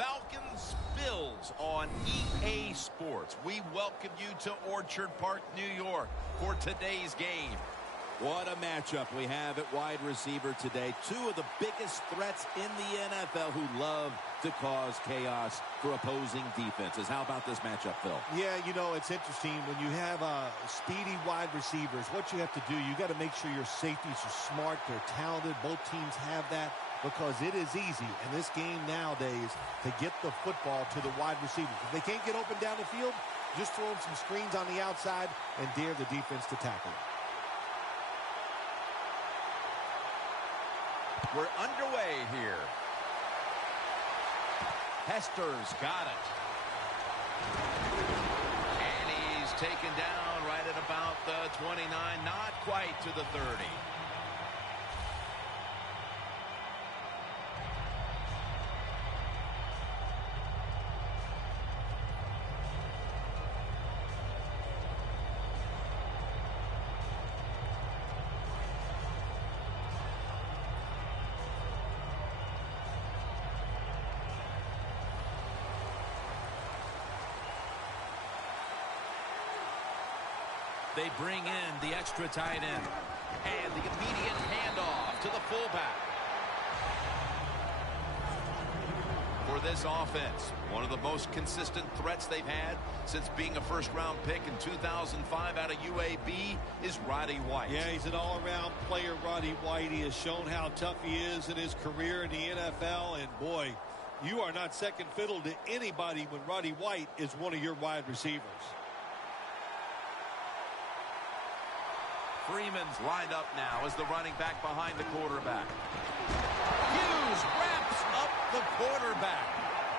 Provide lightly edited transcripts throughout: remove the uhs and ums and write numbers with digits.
Falcons-Bills on EA Sports. We welcome you to Orchard Park, New York for today's game. What a matchup we have at wide receiver today. Two of the biggest threats in the NFL who love to cause chaos for opposing defenses. How about this matchup, Phil? Yeah, you know, it's interesting. When you have speedy wide receivers, what you have to do, you got to make sure your safeties are smart, they're talented. Both teams have that because it is easy in this game nowadays to get the football to the wide receivers. If they can't get open down the field, just throw them some screens on the outside and dare the defense to tackle. We're underway here. Hester's got it. And he's taken down right at about the 29, not quite to the 30. They bring in the extra tight end. And the immediate handoff to the fullback. For this offense, one of the most consistent threats they've had since being a first-round pick in 2005 out of UAB is Roddy White. Yeah, he's an all-around player, Roddy White. He has shown how tough he is in his career in the NFL. And, boy, you are not second fiddle to anybody when Roddy White is one of your wide receivers. Freeman's lined up now as the running back behind the quarterback. Hughes wraps up the quarterback.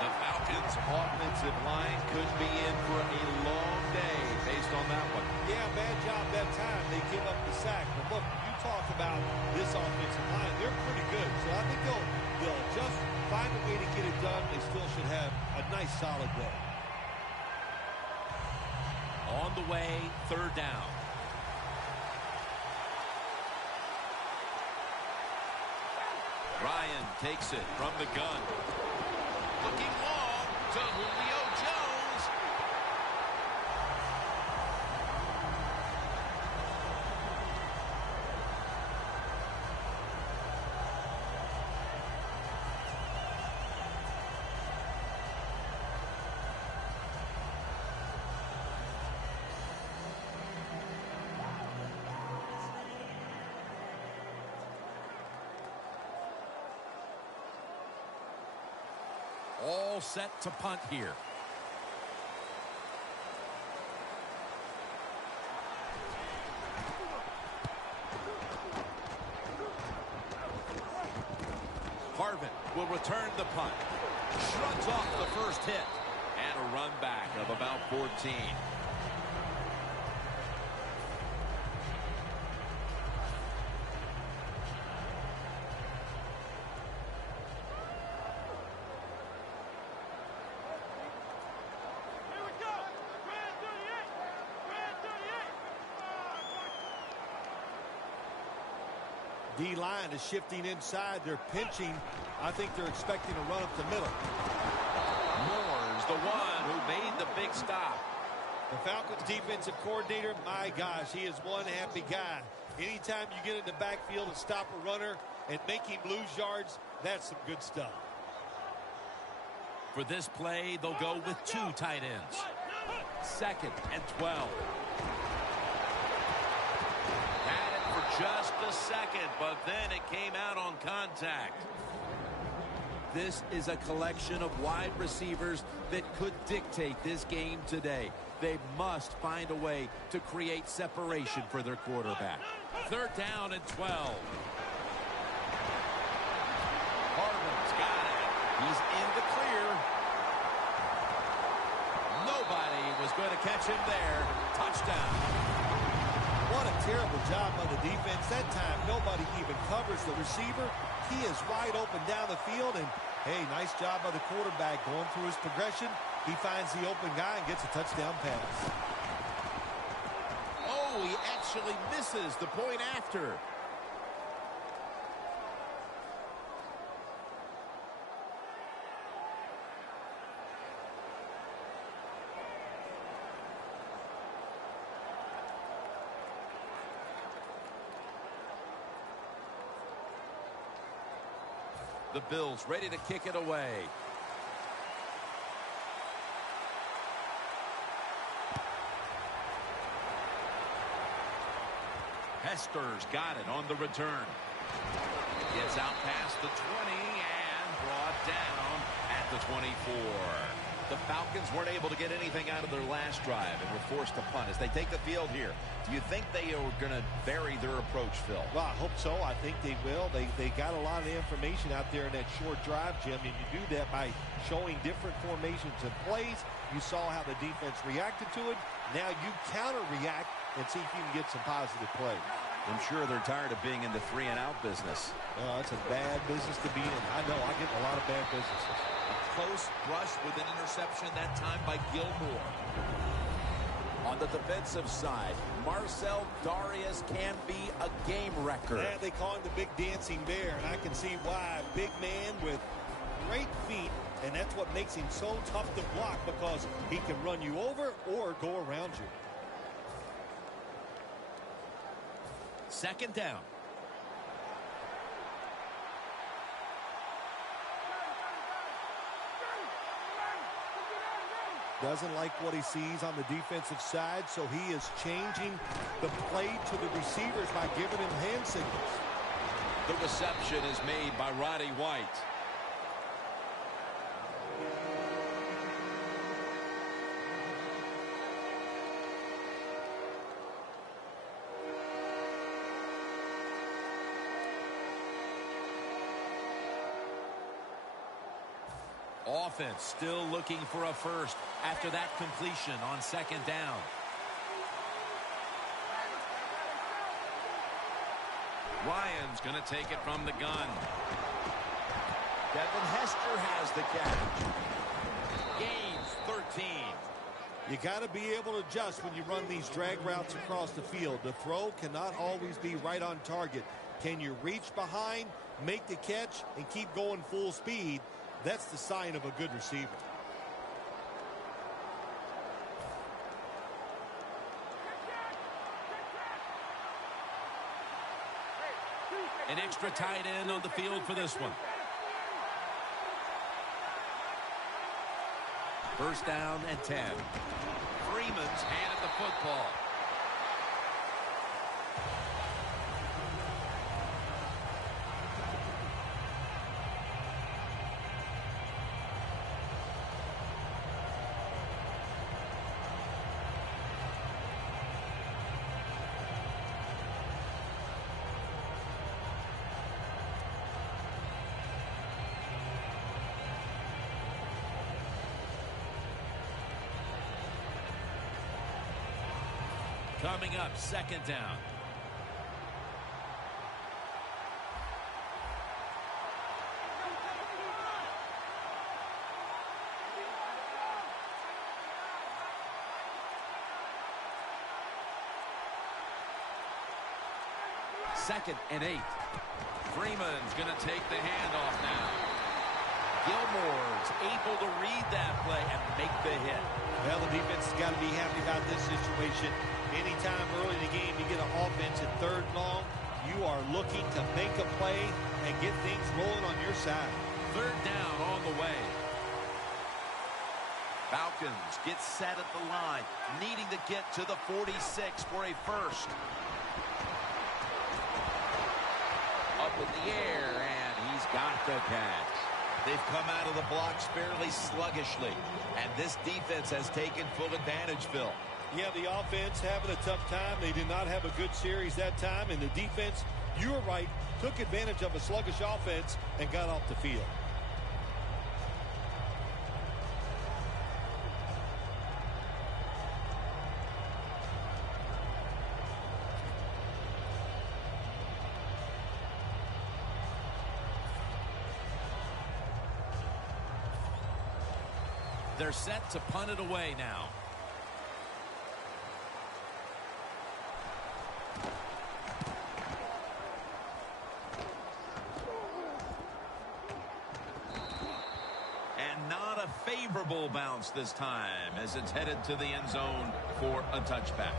The Falcons' offensive line could be in for a long day based on that one. Yeah, bad job that time. They give up the sack. But look, you talk about this offensive line. They're pretty good. So I think they'll just find a way to get it done. They still should have a nice, solid day. On the way, third down. Ryan takes it from the gun. Looking long to Julio Jones. All set to punt here. Harvin will return the punt. Shrugs off the first hit. And a run back of about 14. D-line is shifting inside. They're pinching. I think they're expecting a run up the middle. Moore's the one who made the big stop. The Falcons defensive coordinator, my gosh, he is one happy guy. Anytime you get in the backfield and stop a runner and make him lose yards, that's some good stuff. For this play, they'll go with two tight ends. 2nd and 12. Just a second, but then it came out on contact. This is a collection of wide receivers that could dictate this game today. They must find a way to create separation for their quarterback. 3rd down and 12. Harvin's got it. He's in the clear. Nobody was going to catch him there. Touchdown. What a terrible job by the defense. That time, nobody even covers the receiver. He is wide open down the field, and, hey, nice job by the quarterback going through his progression. He finds the open guy and gets a touchdown pass. Oh, he actually misses the point after. The Bills ready to kick it away. Hester's got it on the return. Gets out past the 20 and brought down at the 24. The Falcons weren't able to get anything out of their last drive and were forced to punt as they take the field here. Do you think they are going to vary their approach, Phil? Well, I hope so. I think they will. They got a lot of information out there in that short drive, Jim, and you do that by showing different formations and plays. You saw how the defense reacted to it. Now you counter-react and see if you can get some positive play. I'm sure they're tired of being in the 3-and-out business. It's a bad business to be in. I know. I get a lot of bad businesses. Close brush with an interception that time by Gilmore. On the defensive side, Marcel Darius can be a game wrecker. Yeah, they call him the Big Dancing Bear, and I can see why. Big man with great feet, and that's what makes him so tough to block, because he can run you over or go around you. Second down. Doesn't like what he sees on the defensive side, so he is changing the play to the receivers by giving him hand signals. The reception is made by Roddy White. Offense still looking for a first after that completion on second down. Ryan's going to take it from the gun. Devin Hester has the catch. Gains 13. You got to be able to adjust when you run these drag routes across the field. The throw cannot always be right on target. Can you reach behind, make the catch, and keep going full speed? That's the sign of a good receiver. An extra tight end on the field for this one. First down and 10. Freeman's handed the football. Coming up, second down. Second and 8. Freeman's going to take the handoff now. Gilmore's able to read that play and make the hit. Well, the defense has got to be happy about this situation. Anytime early in the game you get an offense at third and long, you are looking to make a play and get things rolling on your side. Third down on the way. Falcons get set at the line, needing to get to the 46 for a first. Up in the air, and he's got the catch. They've come out of the blocks fairly sluggishly, and this defense has taken full advantage, Phil. Yeah, the offense having a tough time. They did not have a good series that time, and the defense, you were right, took advantage of a sluggish offense and got off the field. They're set to punt it away now. And not a favorable bounce this time as it's headed to the end zone for a touchback.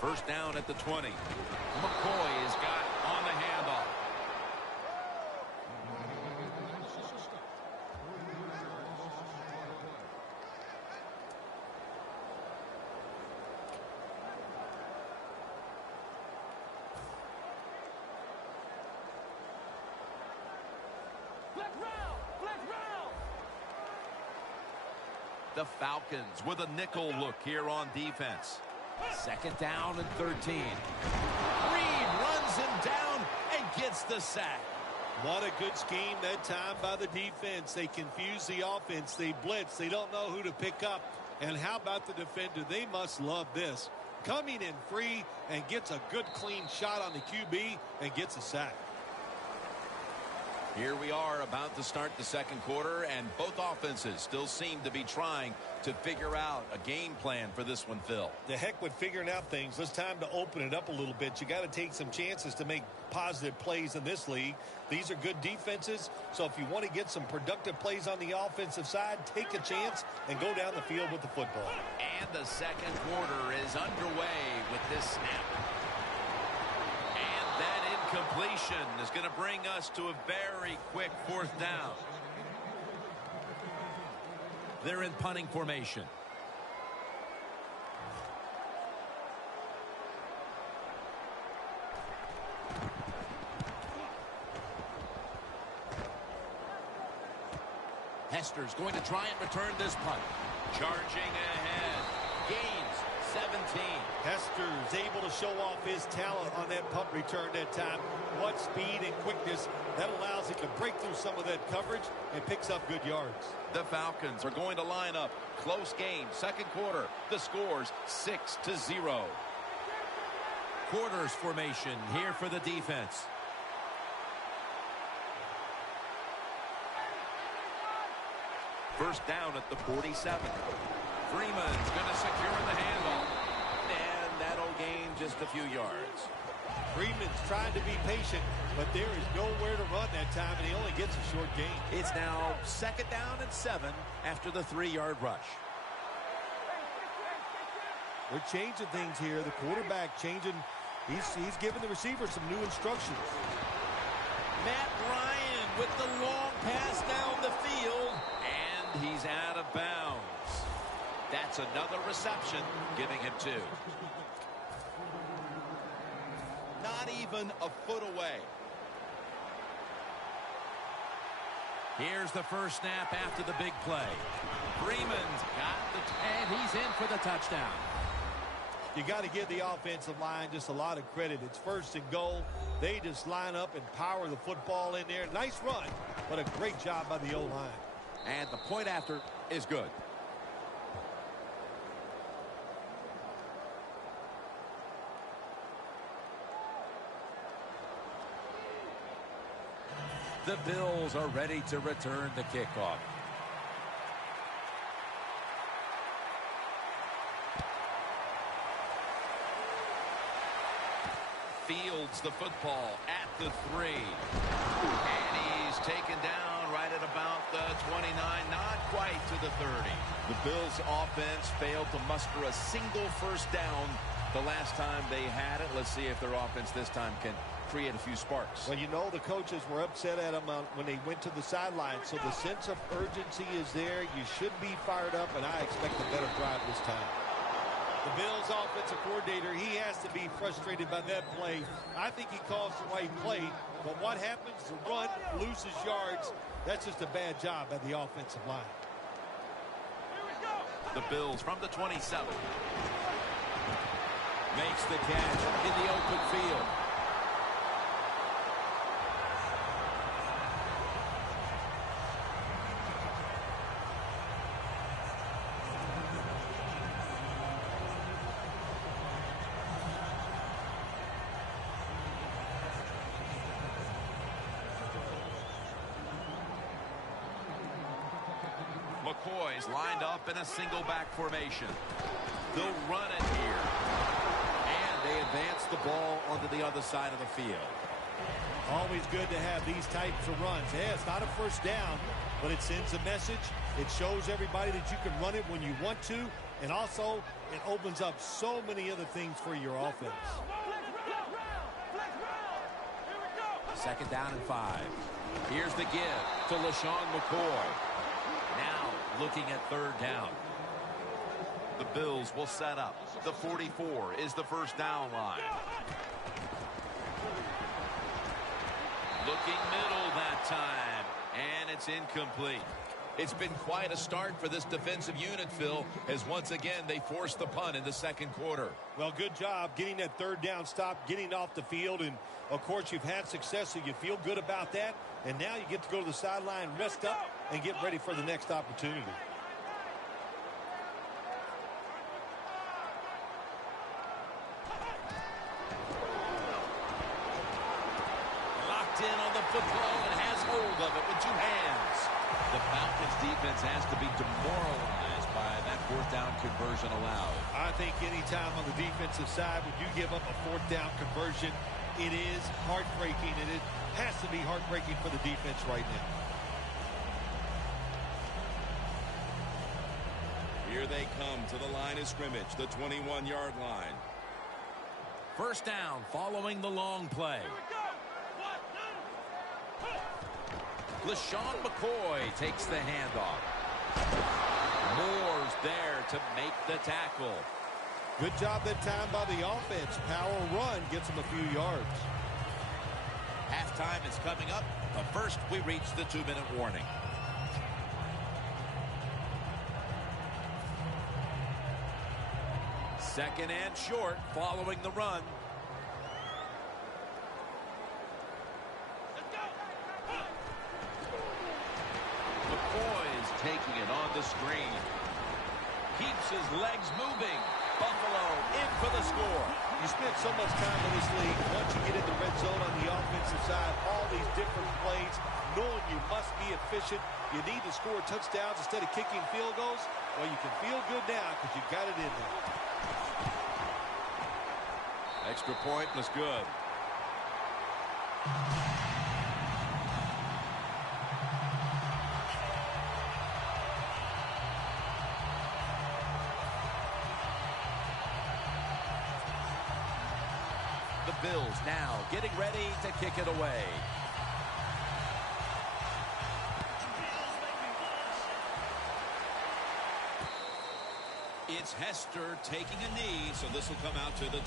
First down at the 20. McCoy has got on the handoff. The Falcons with a nickel look here on defense. Second down and 13. Reed runs him down and gets the sack. What a good scheme that time by the defense. They confuse the offense. They blitz. They don't know who to pick up. And how about the defender? They must love this. Coming in free and gets a good clean shot on the QB and gets a sack. Here we are about to start the second quarter, and both offenses still seem to be trying to figure out a game plan for this one, Phil. The heck with figuring out things. It's time to open it up a little bit. You got to take some chances to make positive plays in this league. These are good defenses, so if you want to get some productive plays on the offensive side, take a chance and go down the field with the football. And the second quarter is underway with this snap. Completion is going to bring us to a very quick fourth down. They're in punting formation. Hester's going to try and return this punt. Charging ahead. Gains 17. Hester's able to show off his talent on that punt return that time. What speed and quickness that allows him to break through some of that coverage and picks up good yards. The Falcons are going to line up. Close game, second quarter. The score's 6-0. Quarters formation here for the defense. First down at the 47. Freeman's going to secure the handoff. And that'll gain just a few yards. Freeman's trying to be patient, but there is nowhere to run that time, and he only gets a short gain. It's now second down and 7 after the 3-yard rush. They're changing things here. The quarterback changing. He's giving the receiver some new instructions. Matt Ryan with the long pass down the field, and he's out of bounds. That's another reception, giving him 2. Not even a foot away. Here's the first snap after the big play. Freeman's got and he's in for the touchdown. You got to give the offensive line just a lot of credit. It's first and goal. They just line up and power the football in there. Nice run, but a great job by the O-line. And the point after is good. The Bills are ready to return the kickoff. Fields the football at the 3. And he's taken down right at about the 29, not quite to the 30. The Bills offense failed to muster a single first down the last time they had it. Let's see if their offense this time can create a few sparks. Well, you know the coaches were upset at him when they went to the sideline, so the sense of urgency is there. You should be fired up, and I expect a better drive this time. The Bills offensive coordinator, he has to be frustrated by that play. I think he calls the right play, but what happens? The run loses yards. That's just a bad job by the offensive line. The Bills from the 27. Makes the catch in the open field. McCoy's lined up in a single back formation. They'll run it here. And they advance the ball onto the other side of the field. Always good to have these types of runs. Yeah, it's not a first down, but it sends a message. It shows everybody that you can run it when you want to, And also, it opens up so many other things for your offense. Second down and 5. Here's the give to LaShawn McCoy. Now looking at third down. The Bills will set up. The 44 is the first down line. Looking middle that time. And it's incomplete. It's been quite a start for this defensive unit, Phil, as once again they forced the punt in the second quarter. Well, good job getting that third down stop, getting off the field. And, of course, you've had success, so you feel good about that. And now you get to go to the sideline, rest up, and get ready for the next opportunity. Locked in on the football and has hold of it with two hands. The Falcons defense has to be demoralized by that fourth down conversion allowed. I think any time on the defensive side when you give up a fourth down conversion, it is heartbreaking, and it has to be heartbreaking for the defense right now. Here they come to the line of scrimmage, the 21-yard line. First down following the long play. LaShawn McCoy takes the handoff. Moore's there to make the tackle. Good job that time by the offense. Power run gets them a few yards. Halftime is coming up, but first we reach the 2-minute warning. Second and short following the run. McCoy's taking it on the screen. Keeps his legs moving. Buffalo in for the score. You spend so much time in this league. Once you get in the red zone on the offensive side, all these different plays, knowing you must be efficient. You need to score touchdowns instead of kicking field goals. Well, you can feel good now because you got it in there. Extra point was good. The Bills now getting ready to kick it away. It's Hester taking a knee, so this will come out to the 20.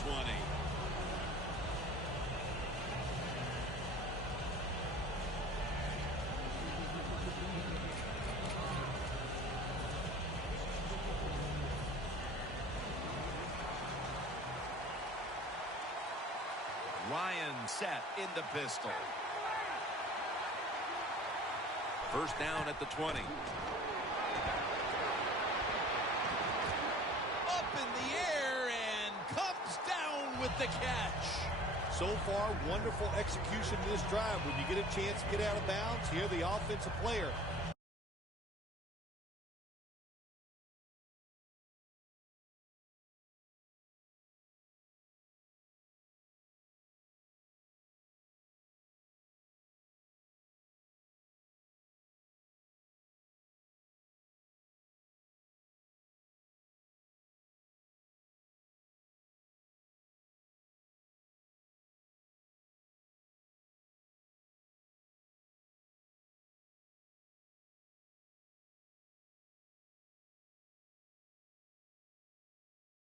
Ryan set in the pistol. First down at the 20. Up in the air and comes down with the catch. So far, wonderful execution in this drive. When you get a chance to get out of bounds, here the offensive player.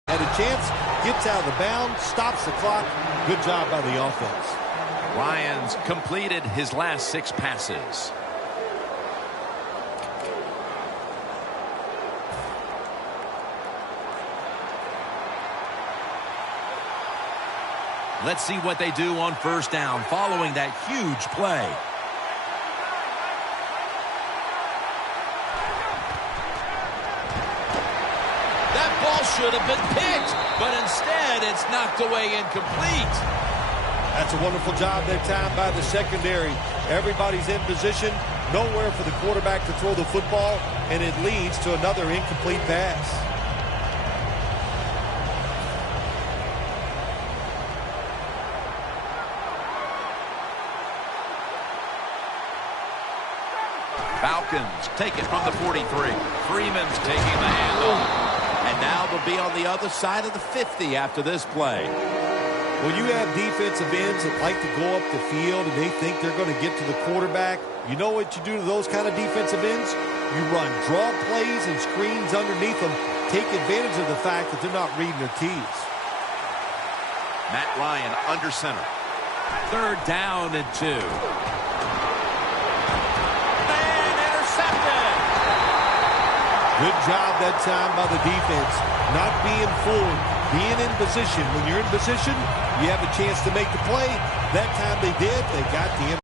Had a chance, gets out of the bound, stops the clock. Good job by the offense. Ryan's completed his last 6 passes. Let's see what they do on first down following that huge play. That ball should have been picked, but instead it's knocked away incomplete. That's a wonderful job that time by the secondary. Everybody's in position, nowhere for the quarterback to throw the football, and it leads to another incomplete pass. Falcons take it from the 43. Freeman's taking the handoff. And now they'll be on the other side of the 50 after this play. When you have defensive ends that like to go up the field and they think they're going to get to the quarterback, you know what you do to those kind of defensive ends? You run draw plays and screens underneath them. Take advantage of the fact that they're not reading their keys. Matt Ryan under center. 3rd down and 2. And intercepted. Good job that time by the defense. Not being fooled. Being in position. When you're in position, you have a chance to make the play. That time they did. They got the